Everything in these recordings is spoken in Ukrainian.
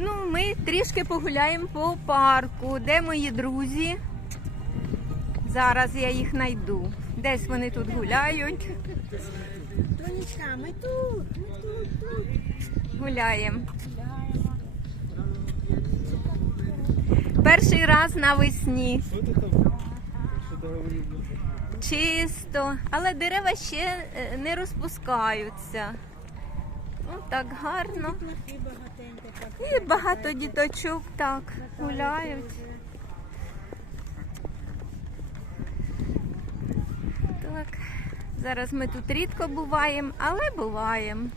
Ну, ми трішки погуляємо по парку. Де мої друзі? Зараз я їх знайду. Десь вони тут гуляють. Тонечка, ми тут, ми тут, тут. Гуляємо. Перший раз навесні. Чисто, але дерева ще е, не розпускаються. Ну, так гарно. І так. Багато діточок так гуляють. Так, зараз ми тут рідко буваємо, але буваємо.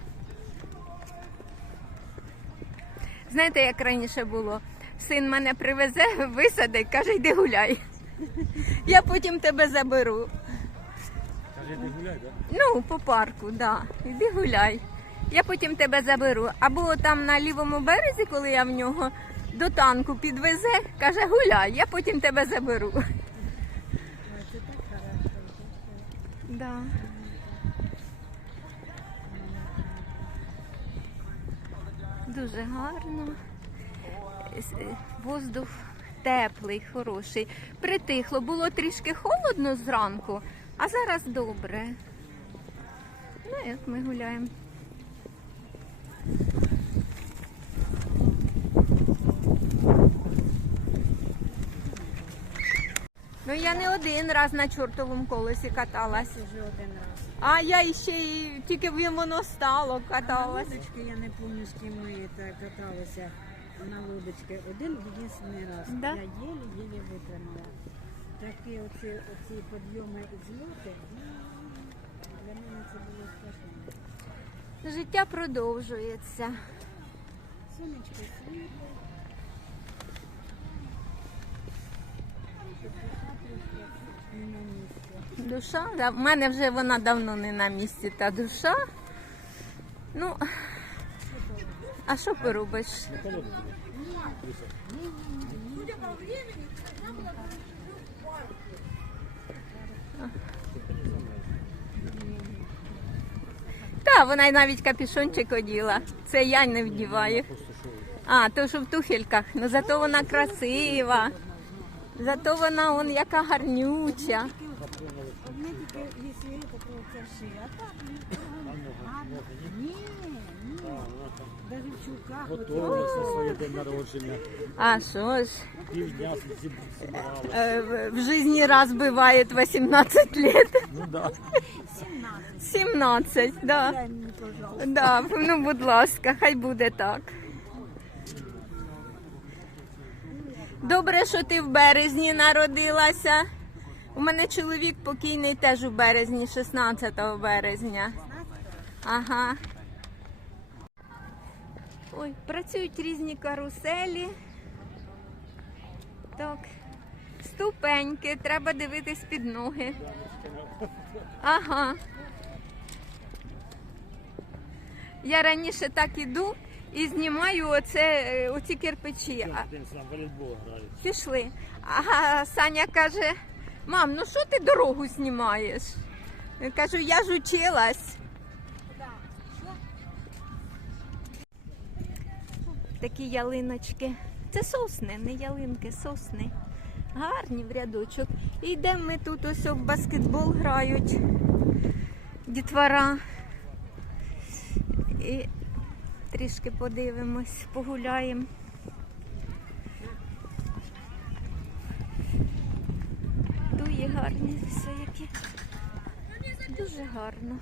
Знаєте, як раніше було? Син мене привезе, висадить, каже, йди гуляй. Я потім тебе заберу. Каже, ти гуляй, так? Ну, по парку, да. Іди гуляй. Я потім тебе заберу. Або там на лівому березі, коли я в нього до танку підвезе, каже, гуляй, я потім тебе заберу. Ой, це так хорошо. Да. Дуже гарно. Е, Воздух теплий, хороший. Притихло. Було трішки холодно зранку, а зараз добре. Ну, як ми гуляємо. Ну я не один раз на чортовому колесі каталась. Уже один раз. А я ще й тільки в воно стало На каталась. лодочці я не пам'ятаю, з ким ми каталися на лодочці. Один єдиний раз. Да? Я єлі-єлі витримала. Такі оці, оці підйоми і зльоти. ну, Для мене це було страшно. Життя продовжується. Сонечко світло. Душа, в мене вже вона давно не на місці, та душа. Ну, а що поробиш? Та, вона й навіть капюшончик оділа. Це я не вдіваю. А, то що в туфельках. Ну зато вона красива. Зато вона он яка гарнюча. Одне тільки якщо є, то це вши. А ні. Ні, в. Готовилися своє народження. А що ж, е, в- житті раз буває 18 лет. Ну. 17, да. Дай мені, пожалуйста. Да, ну будь ласка, хай буде так. Добре, що ти в березні народилася. У мене чоловік покійний теж у березні, 16 березня. Ага. Ой, працюють різні каруселі. Так. Ступеньки, треба дивитись під ноги. Ага. Я раніше так іду і знімаю оце, е, оці кирпичі. Пішли. А Саня каже: мам, ну що ти дорогу знімаєш? Я кажу, я ж училась. Такі ялиночки. Це сосни, не ялинки, сосни. Гарні в рядочок. І йдемо ми тут ось в баскетбол грають. Дітвора. І трішки подивимось, погуляємо. Гарні все які. Дуже гарно.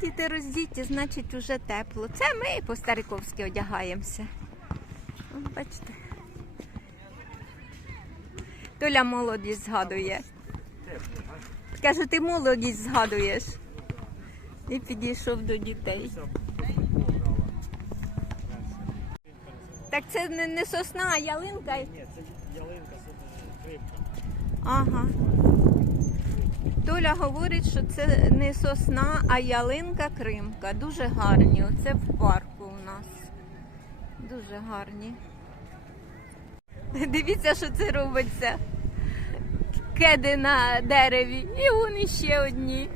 Діти роздіті, значить уже тепло. Це ми по-стариковськи одягаємося. Бачите. Толя молодість згадує. Кажу, ти молодість згадуєш. І підійшов до дітей. Так це не, сосна, а ялинка. Ні, це ялинка. Ага. Толя говорить, що це не сосна, а ялинка кримка. Дуже гарні. Оце в парку у нас. Дуже гарні. Дивіться, що це робиться. Кеди на дереві. І вони ще одні.